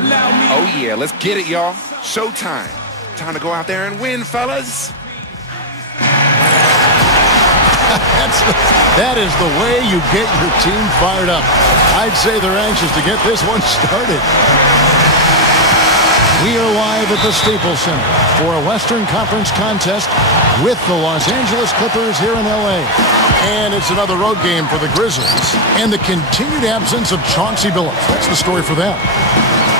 Oh yeah, let's get it, y'all. Showtime. Time to go out there and win, fellas. That is the way you get your team fired up. I'd say they're anxious to get this one started. We are live at the Staples Center for a Western Conference contest with the Los Angeles Clippers here in L.A. And it's another road game for the Grizzlies and the continued absence of Chauncey Billups. That's the story for them.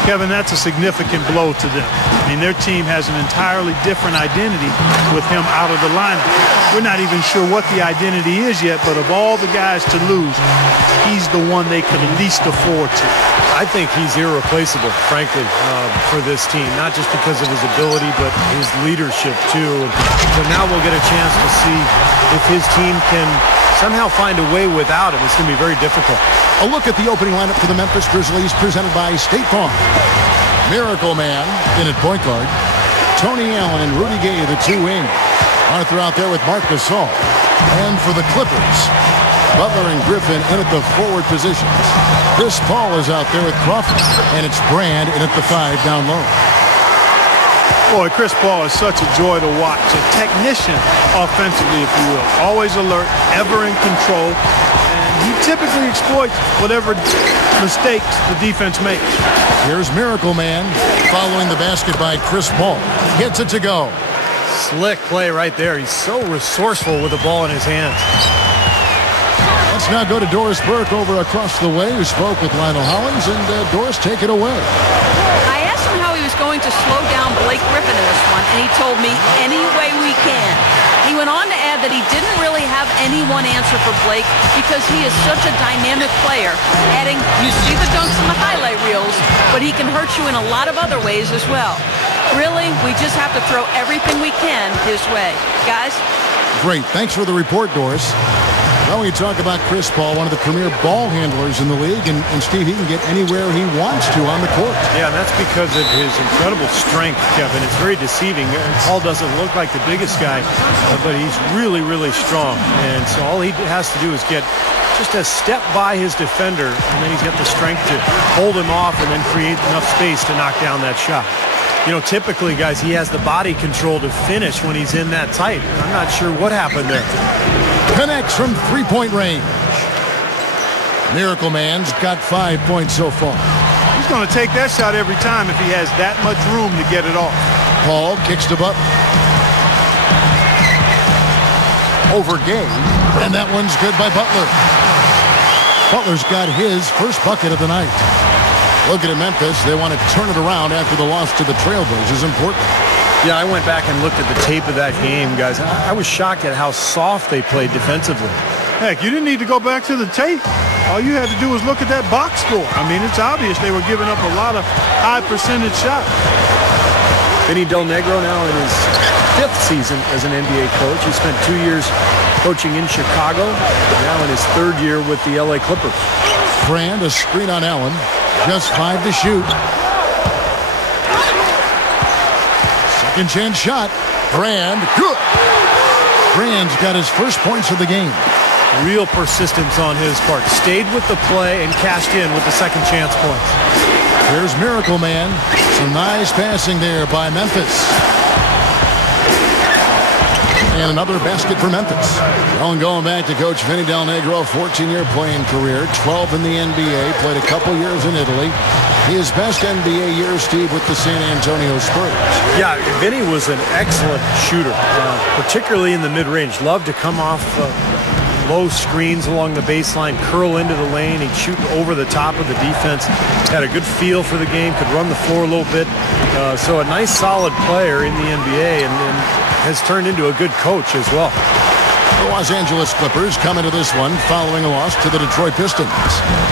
Kevin, that's a significant blow to them. I mean, their team has an entirely different identity with him out of the lineup. We're not even sure what the identity is yet, but of all the guys to lose, he's the one they could least afford to. I think he's irreplaceable, frankly, for this team. Not just because of his ability, but his leadership, too. So now we'll get a chance to see if his team can somehow find a way without him. It's going to be very difficult. A look at the opening lineup for the Memphis Grizzlies presented by State Farm. Miracle Man in at point guard. Tony Allen and Rudy Gay, the two wing. Arthur out there with Marc Gasol. And for the Clippers, Butler and Griffin in at the forward positions. Chris Paul is out there with Crawford. And it's Brand in at the 5 down low. Boy, Chris Paul is such a joy to watch. A technician offensively, if you will. Always alert, ever in control. And he typically exploits whatever mistakes the defense makes. Here's Miracle Man following the basket by Chris Paul. Gets it to go. Slick play right there. He's so resourceful with the ball in his hands. Let's now go to Doris Burke over across the way, who spoke with Lionel Hollins. And Doris, take it away. I asked him how he was going to slow down Blake Griffin in this one, and he told me, any way we can. He went on to add that he didn't really have any one answer for Blake because he is such a dynamic player, adding, you see the dunks in the highlight reels, but he can hurt you in a lot of other ways as well. Really, we just have to throw everything we can his way. Guys? Great. Thanks for the report, Doris. Well, we talk about Chris Paul, one of the premier ball handlers in the league, and Steve, he can get anywhere he wants to on the court. Yeah, and that's because of his incredible strength, Kevin. It's very deceiving. Paul doesn't look like the biggest guy, but he's really, really strong. And so all he has to do is get just a step by his defender, and then he's got the strength to hold him off and then create enough space to knock down that shot. You know, typically, guys, he has the body control to finish when he's in that tight. I'm not sure what happened there. Connects from three-point range. Miracle Man's got 5 points so far. He's going to take that shot every time if he has that much room to get it off. Paul kicks to Butler. Over Gay. And that one's good by Butler. Butler's got his first bucket of the night. Looking at Memphis, they want to turn it around after the loss to the Trailblazers. Important. Yeah, I went back and looked at the tape of that game, guys. I was shocked at how soft they played defensively. Heck, you didn't need to go back to the tape. All you had to do was look at that box score. I mean, it's obvious they were giving up a lot of high percentage shots. Vinny Del Negro now in his 5th season as an NBA coach. He spent 2 years coaching in Chicago, now in his 3rd year with the LA Clippers. Brand, a screen on Allen. Just 5 to shoot. Second chance shot. Brand, good. Brand's got his first points of the game. Real persistence on his part. Stayed with the play and cashed in with the second chance points. Here's Miracle Man. Some nice passing there by Memphis. And another basket for Memphis. Well, and going back to Coach Vinny Del Negro, 14-year playing career, 12 in the NBA, played a couple years in Italy. His best NBA year, Steve, with the San Antonio Spurs. Yeah, Vinny was an excellent shooter, particularly in the mid-range. Loved to come off low screens along the baseline, curl into the lane. He'd shoot over the top of the defense. Had a good feel for the game, could run the floor a little bit. So a nice, solid player in the NBA, and has turned into a good coach as well. The Los Angeles Clippers come into this one following a loss to the Detroit Pistons.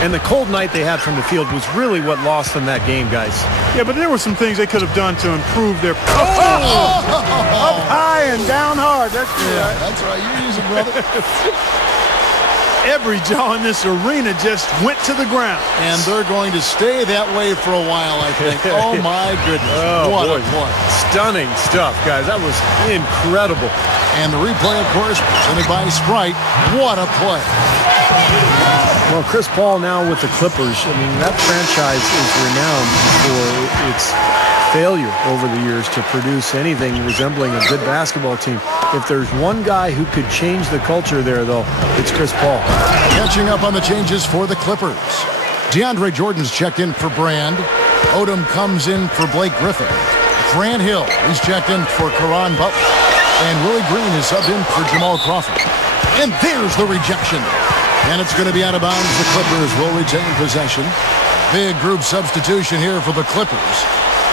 And the cold night they had from the field was really what lost them that game, guys. Yeah, but there were some things they could have done to improve their... Up high and down hard. That's right. That's right. You use it, brother. Every jaw in this arena just went to the ground. And they're going to stay that way for a while, I think. Oh, my goodness. Oh, what boy. a play. Stunning stuff, guys. That was incredible. And the replay, of course, presented by Sprite. What a play. Well, Chris Paul now with the Clippers. I mean, that franchise is renowned for State's failure over the years to produce anything resembling a good basketball team. If there's one guy who could change the culture there, though, it's Chris Paul. Catching up on the changes for the Clippers. DeAndre Jordan's checked in for Brand. Odom comes in for Blake Griffin. Grant Hill, he's checked in for Caron Butler. And Willie Green is subbed in for Jamal Crawford. And there's the rejection. And it's going to be out of bounds. The Clippers will retain possession. Big group substitution here for the Clippers.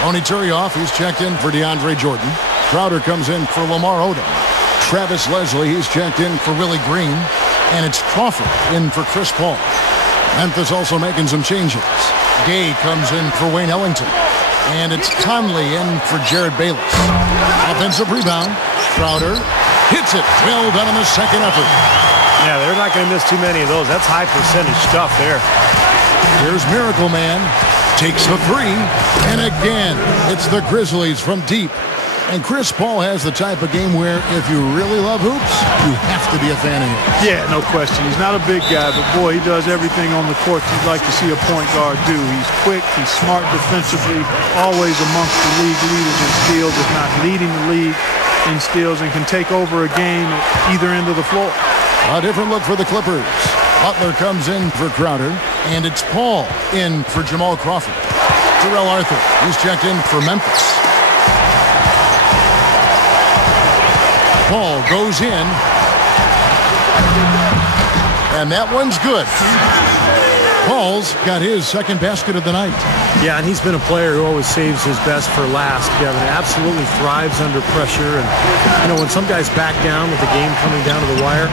Oni Turioff, he's checked in for DeAndre Jordan. Crowder comes in for Lamar Odom. Travis Leslie, he's checked in for Willie Green. And it's Crawford in for Chris Paul. Memphis also making some changes. Gay comes in for Wayne Ellington. And it's Conley in for Jared Bayless. Offensive rebound. Crowder hits it. Well done on the second effort. Yeah, they're not going to miss too many of those. That's high percentage stuff there. Here's Miracle Man. Takes the three. And again, it's the Grizzlies from deep. And Chris Paul has the type of game where if you really love hoops, you have to be a fan of him. Yeah, no question. He's not a big guy, but boy, he does everything on the court you'd like to see a point guard do. He's quick, he's smart defensively, always amongst the league leaders in steals, if not leading the league in steals, and can take over a game at either end of the floor. A different look for the Clippers. Butler comes in for Crowder, and it's Paul in for Jamal Crawford. Terrell Arthur, he's checked in for Memphis. Paul goes in, and that one's good. Paul's got his second basket of the night. Yeah, and he's been a player who always saves his best for last, Kevin. Absolutely thrives under pressure. And, you know, when some guys back down with the game coming down to the wire,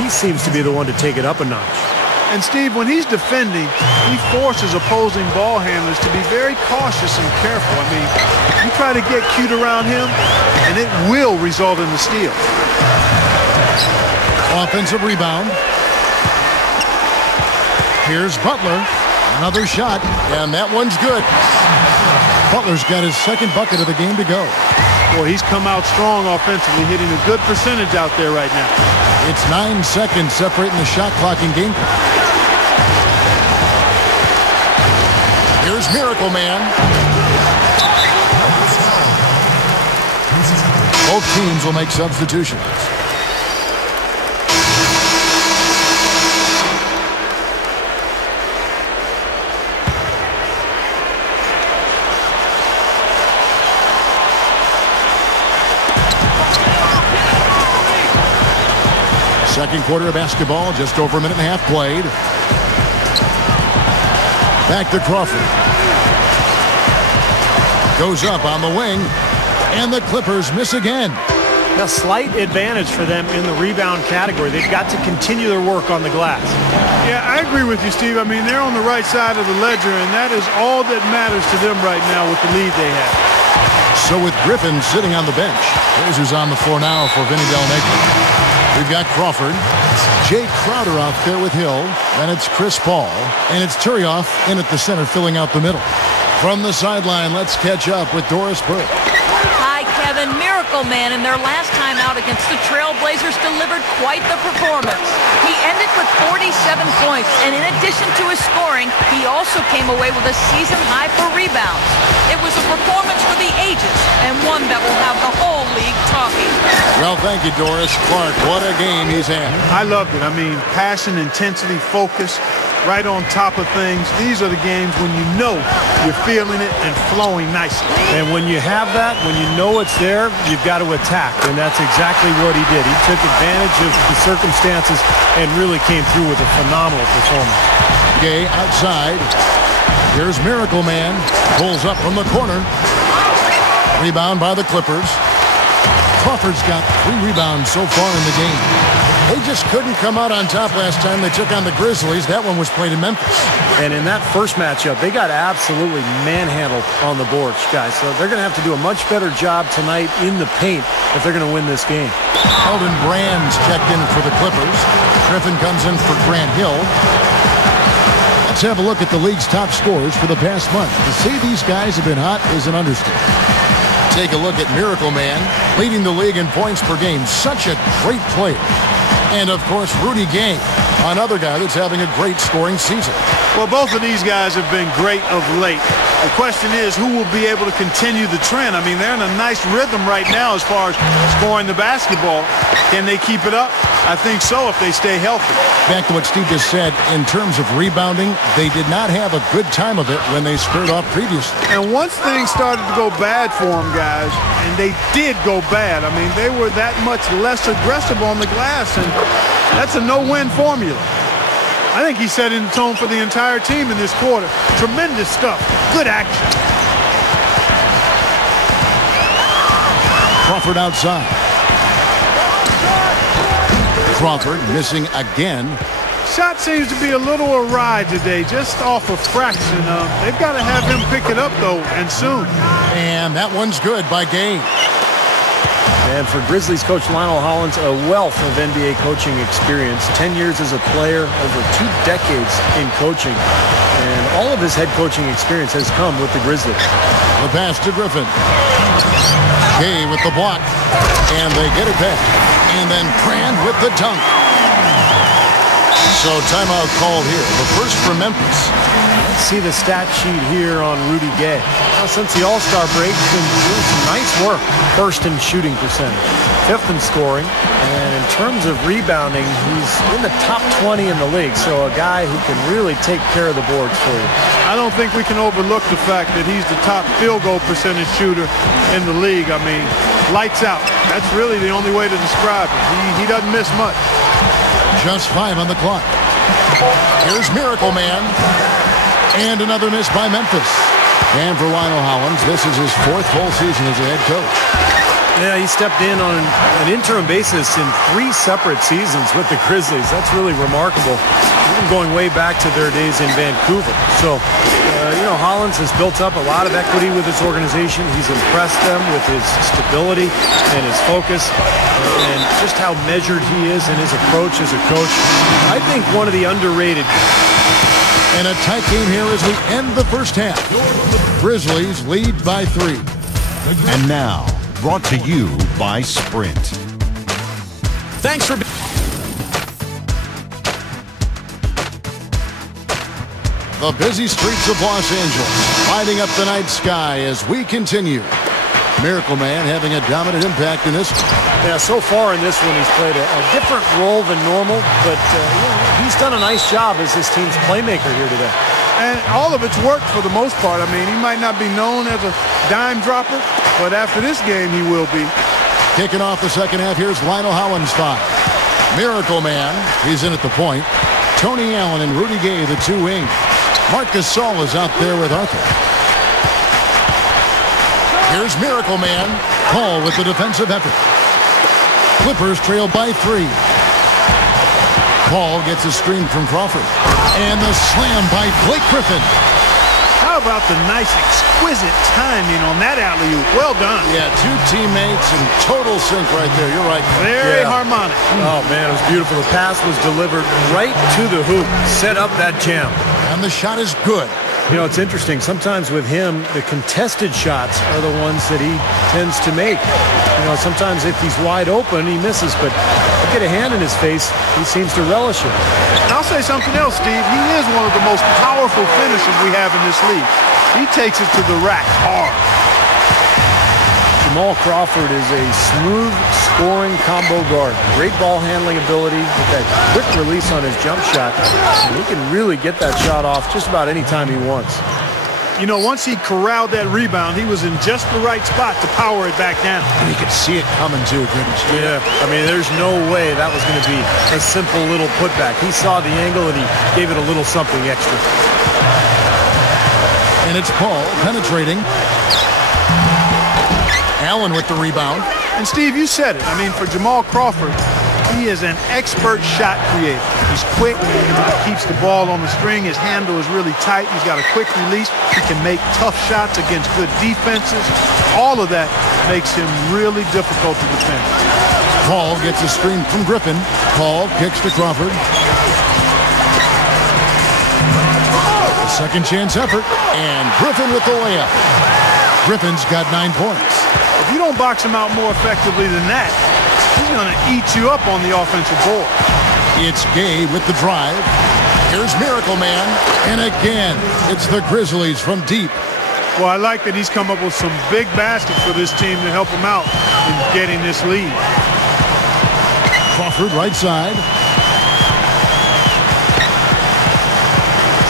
he seems to be the one to take it up a notch. And, Steve, when he's defending, he forces opposing ball handlers to be very cautious and careful. I mean, you try to get cute around him, and it will result in the steal. Offensive rebound. Here's Butler. Another shot, and that one's good. Butler's got his second bucket of the game to go. Boy, he's come out strong offensively, hitting a good percentage out there right now. It's 9 seconds separating the shot clock and game clock. Here's Miracle Man. Both teams will make substitutions. Second quarter of basketball, just over a minute and a half played. Back to Crawford. Goes up on the wing, and the Clippers miss again. A slight advantage for them in the rebound category. They've got to continue their work on the glass. Yeah, I agree with you, Steve. I mean, they're on the right side of the ledger, and that is all that matters to them right now with the lead they have. So with Griffin sitting on the bench, here's who's on the floor now for Vinny Del Negro. We've got Crawford, Jay Crowder out there with Hill, and it's Chris Paul, and it's Turioff in at the center filling out the middle. From the sideline, let's catch up with Doris Burke. Hi, Kevin. Miracle Man in their last time out against the Trailblazers delivered quite the performance. He ended with 47 points, and in addition to his scoring, he also came away with a season high for rebounds. It was a performance for the ages, and one that will have the whole league talking. Well, thank you, Doris. Clark, what a game he's had. I loved it. I mean, passion, intensity, focus, right on top of things. These are the games when you know you're feeling it and flowing nicely. And when you have that, when you know it's there, you've got to attack. And that's exactly what he did. He took advantage of the circumstances and really came through with a phenomenal performance. Gay outside. Here's Miracle Man. Pulls up from the corner. Rebound by the Clippers. Crawford's got 3 rebounds so far in the game. They just couldn't come out on top last time they took on the Grizzlies. That one was played in Memphis. And in that first matchup, they got absolutely manhandled on the boards, guys. So they're going to have to do a much better job tonight in the paint if they're going to win this game. Elton Brand's checked in for the Clippers. Griffin comes in for Grant Hill. Let's have a look at the league's top scorers for the past month. To say these guys have been hot is an understatement. Take a look at Miracle Man, leading the league in points per game. Such a great player. And, of course, Rudy Gay, another guy that's having a great scoring season. Well, both of these guys have been great of late. The question is, who will be able to continue the trend? I mean, they're in a nice rhythm right now as far as scoring the basketball. Can they keep it up? I think so if they stay healthy. Back to what Steve just said, in terms of rebounding, they did not have a good time of it when they squared off previously. And once things started to go bad for them, guys, and they did go bad, I mean, they were that much less aggressive on the glass, and that's a no-win formula. I think he set in the tone for the entire team in this quarter. Tremendous stuff. Good action. Crawford outside. Crawford missing again. Shot seems to be a little awry today, just off a fraction. They've got to have him pick it up, though, and soon. And that one's good by Gay. And for Grizzlies coach Lionel Hollins, a wealth of NBA coaching experience. 10 years as a player, over 2 decades in coaching. And all of his head coaching experience has come with the Grizzlies. The pass to Griffin. Gay with the block. And they get it back. And then Brand with the dunk. So timeout called here. The first for Memphis. Let's see the stat sheet here on Rudy Gay. Well, since the All-Star break, he's been doing some nice work. First in shooting percentage, 5th in scoring, and in terms of rebounding, he's in the top 20 in the league. So a guy who can really take care of the boards for you. I don't think we can overlook the fact that he's the top field goal percentage shooter in the league. I mean, lights out. That's really the only way to describe it. He doesn't miss much. Just 5 on the clock. Here's Miracle Man. And another miss by Memphis. And for Lionel Hollins, this is his 4th full season as a head coach. Yeah, he stepped in on an interim basis in 3 separate seasons with the Grizzlies. That's really remarkable, even going way back to their days in Vancouver. So, Hollins has built up a lot of equity with his organization. He's impressed them with his stability and his focus and just how measured he is in his approach as a coach. I think one of the underrated. And a tight game here as we end the first half. Grizzlies lead by 3. And now, brought to you by Sprint. Thanks for the busy streets of Los Angeles, lighting up the night sky as we continue. Miracle Man having a dominant impact in this one. Yeah, so far in this one, he's played a different role than normal, but he's done a nice job as this team's playmaker here today. And all of it's worked for the most part. I mean, he might not be known as a dime dropper, but after this game, he will be. Kicking off the second half, here's Lionel Hollins 5. Miracle Man, he's in at the point. Tony Allen and Rudy Gay, the 2 wings. Marcus Gasol is out there with Arthur. Here's Miracle Man. Paul with the defensive effort. Clippers trail by 3. Paul gets a screen from Crawford. And the slam by Blake Griffin. How about the nice, exquisite timing on that alley-oop? Well done. Yeah, 2 teammates in total sync right there. You're right. Very harmonic. Oh, man, it was beautiful. The pass was delivered right to the hoop. Set up that jam. And the shot is good. You know, it's interesting. Sometimes with him, the contested shots are the ones that he tends to make. You know, sometimes if he's wide open, he misses. But get a hand in his face, he seems to relish it. And I'll say something else, Steve. He is one of the most powerful finishers we have in this league. He takes it to the rack hard. Jamal Crawford is a smooth scoring combo guard. Great ball handling ability with that quick release on his jump shot. And he can really get that shot off just about any time he wants. You know, once he corralled that rebound, he was in just the right spot to power it back down. And he could see it coming too, couldn't you? Yeah, I mean, there's no way that was going to be a simple little putback. He saw the angle and he gave it a little something extra. And it's Paul penetrating. Allen with the rebound. And Steve, you said it. I mean, for Jamal Crawford, he is an expert shot creator. He's quick, he keeps the ball on the string, his handle is really tight, he's got a quick release, he can make tough shots against good defenses. All of that makes him really difficult to defend. Paul gets a screen from Griffin. Paul kicks to Crawford. A second chance effort, and Griffin with the layup. Griffin's got 9 points. If you don't box him out more effectively than that, he's going to eat you up on the offensive board. It's Gay with the drive. Here's Miracle Man. And again, it's the Grizzlies from deep. Well, I like that he's come up with some big baskets for this team to help him out in getting this lead. Crawford right side.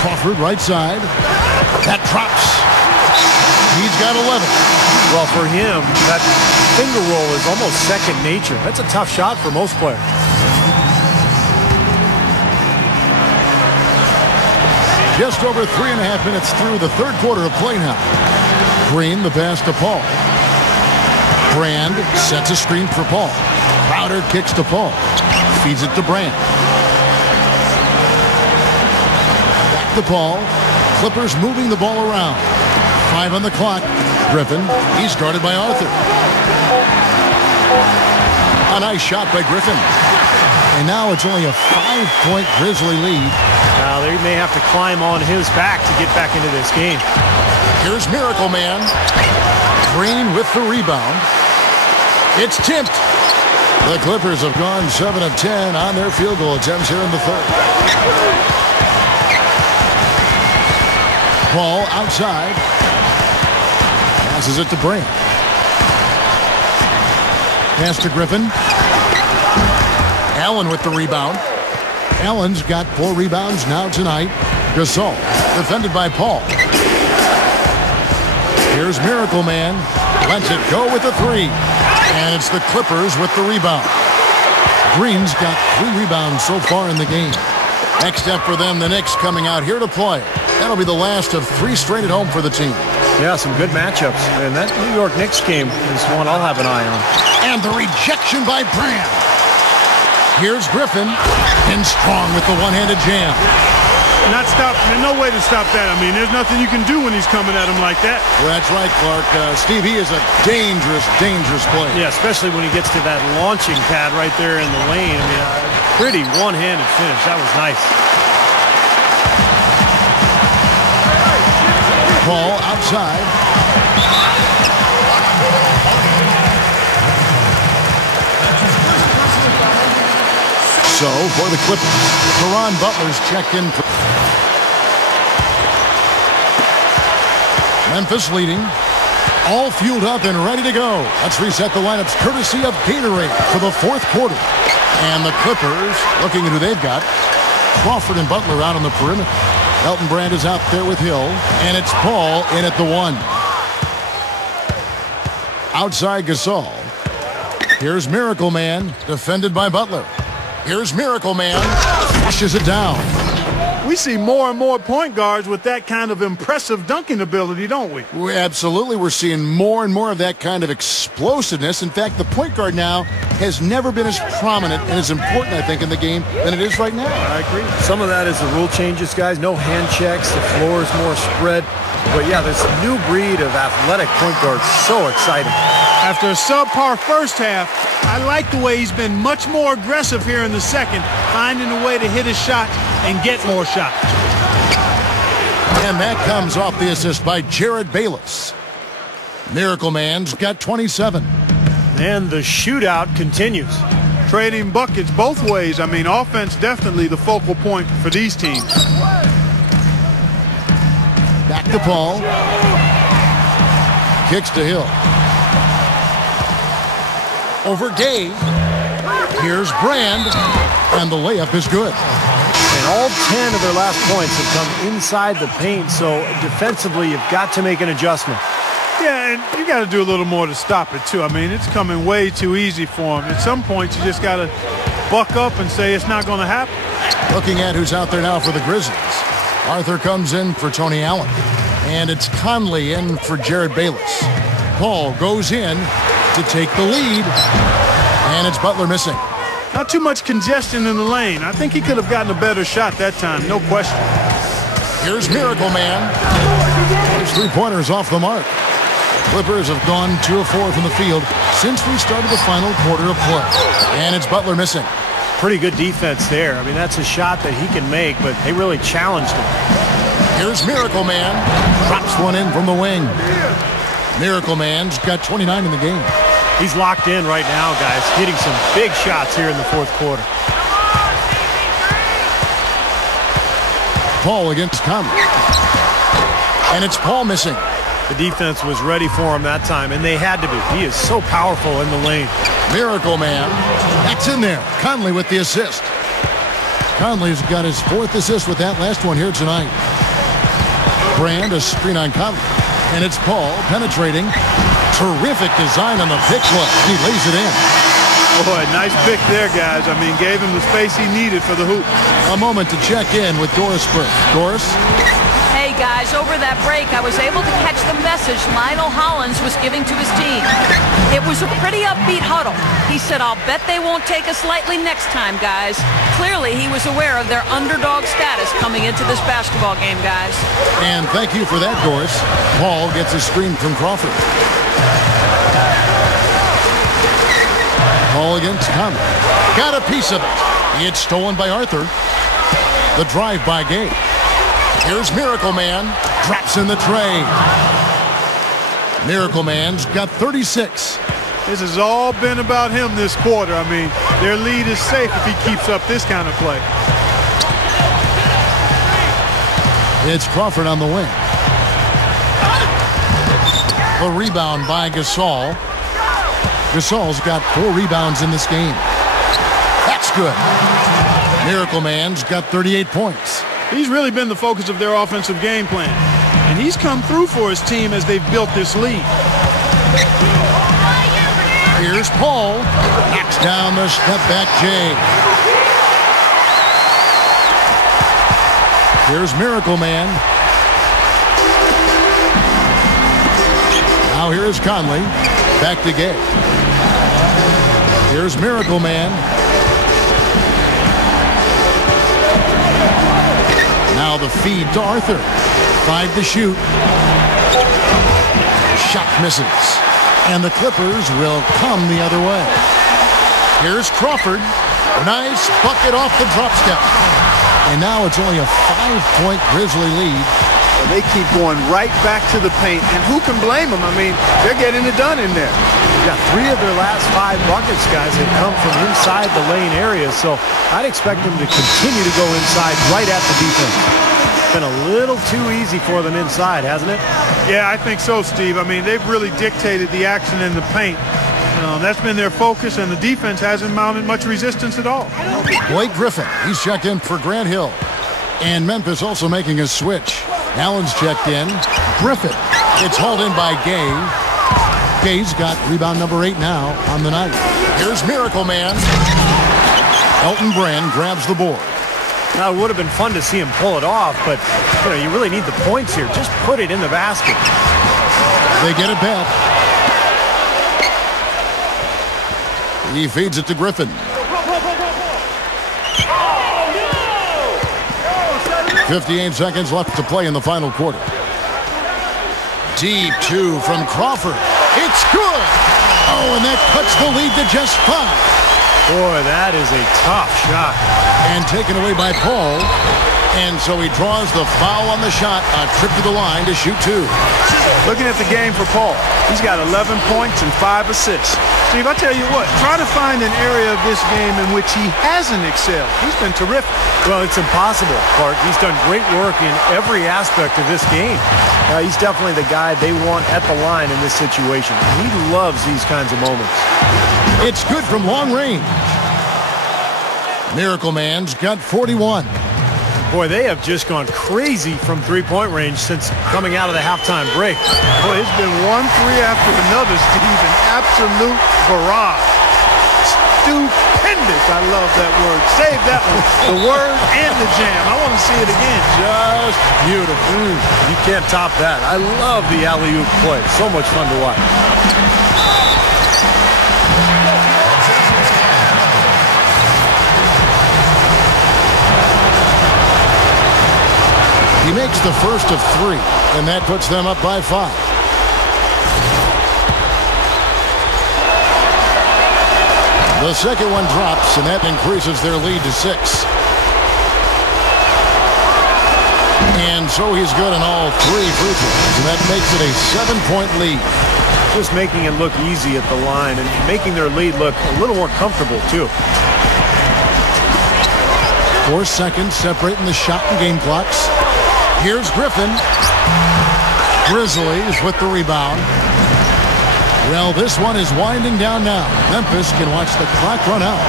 Crawford right side. That drops. He's got 11. Well, for him, that finger roll is almost second nature. That's a tough shot for most players. Just over 3.5 minutes through the third quarter of play now. Green, the pass to Paul. Brand sets a screen for Paul. Crowder kicks to Paul. Feeds it to Brand. Back to Paul. Clippers moving the ball around. 5 on the clock. Griffin, he's guarded by Arthur. A nice shot by Griffin. And now it's only a 5-point Grizzly lead. Now they may have to climb on his back to get back into this game. Here's Miracle Man. Green with the rebound. It's tipped. The Clippers have gone 7 of 10 on their field goal attempts here in the third. Paul outside. Passes it to Brand. Pass to Griffin. Allen with the rebound. Allen's got 4 rebounds now tonight. Gasol defended by Paul. Here's Miracle Man. Lets it go with the 3. And it's the Clippers with the rebound. Green's got 3 rebounds so far in the game. Next step for them, the Knicks coming out here to play. That'll be the last of 3 straight at home for the team. Yeah, some good matchups. And that New York Knicks game is one I'll have an eye on. And the rejection by Brand. Here's Griffin. And strong with the one-handed jam. Not stop. There's no way to stop that. I mean, there's nothing you can do when he's coming at him like that. Well, that's right, Clark. Steve, he is a dangerous, dangerous player. Yeah, especially when he gets to that launching pad right there in the lane. I mean, pretty one-handed finish. That was nice. Paul outside. So, for the Clippers, Caron Butler's checked in. Memphis leading. All fueled up and ready to go. Let's reset the lineups courtesy of Gatorade for the fourth quarter. And the Clippers, looking at who they've got, Crawford and Butler out on the perimeter. Elton Brand is out there with Hill, and it's Paul in at the 1. Outside Gasol. Here's Miracle Man, defended by Butler. Here's Miracle Man, flushes it down. We see more and more point guards with that kind of impressive dunking ability, don't we? Absolutely. We're seeing more and more of that kind of explosiveness. In fact, the point guard now has never been as prominent and as important, I think, in the game than it is right now. I agree. Some of that is the rule changes, guys. No hand checks. The floor is more spread. But, yeah, this new breed of athletic point guards, so exciting. After a subpar first half, I like the way he's been much more aggressive here in the second, finding a way to hit his shot and get more shots. And that comes off the assist by Jared Bayless. Miracle Man's got 27. And the shootout continues. Trading buckets both ways. I mean, offense definitely the focal point for these teams. Back to Paul. Kicks to Hill. Over Gay. Here's Brand. And the layup is good. And all 10 of their last points have come inside the paint, so defensively you've got to make an adjustment. Yeah, and you got to do a little more to stop it, too. I mean, it's coming way too easy for him. At some point, you just got to buck up and say it's not going to happen. Looking at who's out there now for the Grizzlies. Arthur comes in for Tony Allen. And it's Conley in for Jared Bayless. Paul goes in to take the lead. And it's Butler missing. Not too much congestion in the lane. I think he could have gotten a better shot that time, no question. Here's Miracle Man. His 3-pointers off the mark. Clippers have gone 2 of 4 from the field since we started the final quarter of play. And it's Butler missing. Pretty good defense there. I mean, that's a shot that he can make, but they really challenged him. Here's Miracle Man. Drops one in from the wing. Miracle Man's got 29 in the game. He's locked in right now, guys, hitting some big shots here in the fourth quarter. Paul against Conley. And it's Paul missing. The defense was ready for him that time, and they had to be. He is so powerful in the lane. Miracle Man. That's in there. Conley with the assist. Conley's got his 4th assist with that last one here tonight. Brand, a screen on Conley. And it's Paul penetrating. Terrific design on the pick play. He lays it in. Boy, nice pick there, guys. I mean, gave him the space he needed for the hoop. A moment to check in with Doris Burke. Doris? Hey, guys, over that break, I was able to catch the message Lionel Hollins was giving to his team. It was a pretty upbeat huddle. He said, I'll bet they won't take us lightly next time, guys. Clearly, he was aware of their underdog status coming into this basketball game, guys. And thank you for that, Doris. Paul gets a screen from Crawford. Paul against Conley. Got a piece of it. It's stolen by Arthur. The drive by Gay. Here's Miracle Man. Drops in the tray. Miracle Man's got 36. This has all been about him this quarter. I mean, their lead is safe if he keeps up this kind of play. It's Crawford on the wing. A rebound by Gasol. Gasol's got 4 rebounds in this game. That's good. Miracle Man's got 38 points. He's really been the focus of their offensive game plan. And he's come through for his team as they've built this lead. Here's Paul. Knocks down the step-back J. Here's Miracle Man. Now here's Conley. Back to Gay. Here's Miracle Man. Now the feed to Arthur. 5 to shoot. Shot misses. And the Clippers will come the other way. Here's Crawford. Nice bucket off the drop step. And now it's only a 5-point Grizzly lead. They keep going right back to the paint, and who can blame them? I mean, they're getting it done in there. Yeah, 3 of their last 5 buckets, guys, have come from inside the lane area, so I'd expect them to continue to go inside right at the defense. It's been a little too easy for them inside, hasn't it? Yeah, I think so, Steve. I mean, they've really dictated the action in the paint. That's been their focus, and the defense hasn't mounted much resistance at all. Blake Griffin, he's checked in for Grant Hill. And Memphis also making a switch. Allen's checked in. Griffin. It's hauled in by Gay. Gay's got rebound number 8 now on the night. Here's Miracle Man. Elton Brand grabs the board. Now, it would have been fun to see him pull it off, but you really need the points here. Just put it in the basket. They get it back. He feeds it to Griffin. 58 seconds left to play in the final quarter. Deep 2 from Crawford. It's good. Oh, and that cuts the lead to just 5. Boy, that is a tough shot. And taken away by Paul. And so he draws the foul on the shot. A trip to the line to shoot 2. Looking at the game for Paul, he's got 11 points and 5 assists. Steve, I tell you what, try to find an area of this game in which he hasn't excelled. He's been terrific. Well, it's impossible, Clark. He's done great work in every aspect of this game. He's definitely the guy they want at the line in this situation. He loves these kinds of moments. It's good from long range. Miracle Man's got 41. Boy, they have just gone crazy from three-point range since coming out of the halftime break. Boy, it's been 1 3 after another, Steve. An absolute barrage. Stupendous. I love that word. Save that one. The word and the jam. I want to see it again. Just beautiful. You can't top that. I love the alley-oop play. So much fun to watch. He makes the first of 3, and that puts them up by 5. The second one drops, and that increases their lead to 6. And so he's good on all 3 free throws, and that makes it a 7-point lead. Just making it look easy at the line and making their lead look a little more comfortable, too. 4 seconds separating the shot and game clocks. Here's Griffin. Grizzlies with the rebound. Well, this one is winding down now. Memphis can watch the clock run out.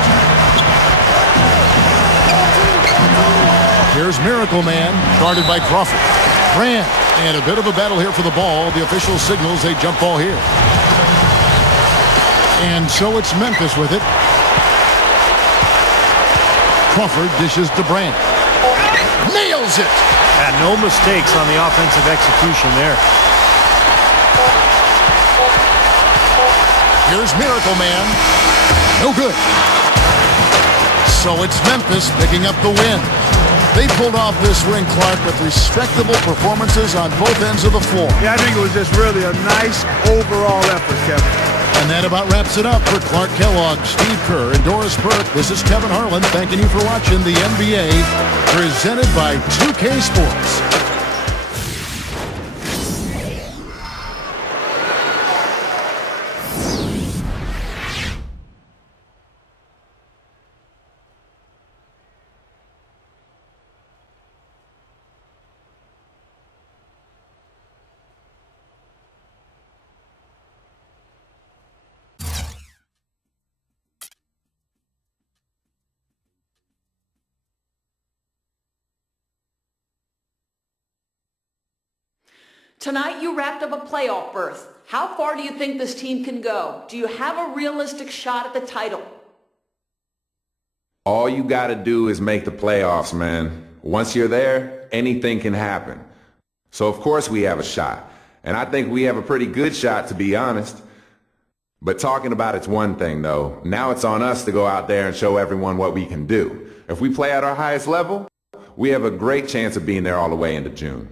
Here's Miracle Man, guarded by Crawford. Grant, and a bit of a battle here for the ball. The official signals a jump ball here. And so it's Memphis with it. Crawford dishes to Brand. Nails it! And no mistakes on the offensive execution there. Here's Miracle Man. No good. So it's Memphis picking up the win. They pulled off this win, Clark, with respectable performances on both ends of the floor. Yeah, I think it was just really a nice overall effort, Kevin. And that about wraps it up for Clark Kellogg, Steve Kerr, and Doris Burke. This is Kevin Harlan thanking you for watching the NBA, presented by 2K Sports. Tonight, you wrapped up a playoff berth. How far do you think this team can go? Do you have a realistic shot at the title? All you got to do is make the playoffs, man. Once you're there, anything can happen. So, of course, we have a shot. And I think we have a pretty good shot, to be honest. But talking about it's one thing, though. Now it's on us to go out there and show everyone what we can do. If we play at our highest level, we have a great chance of being there all the way into June.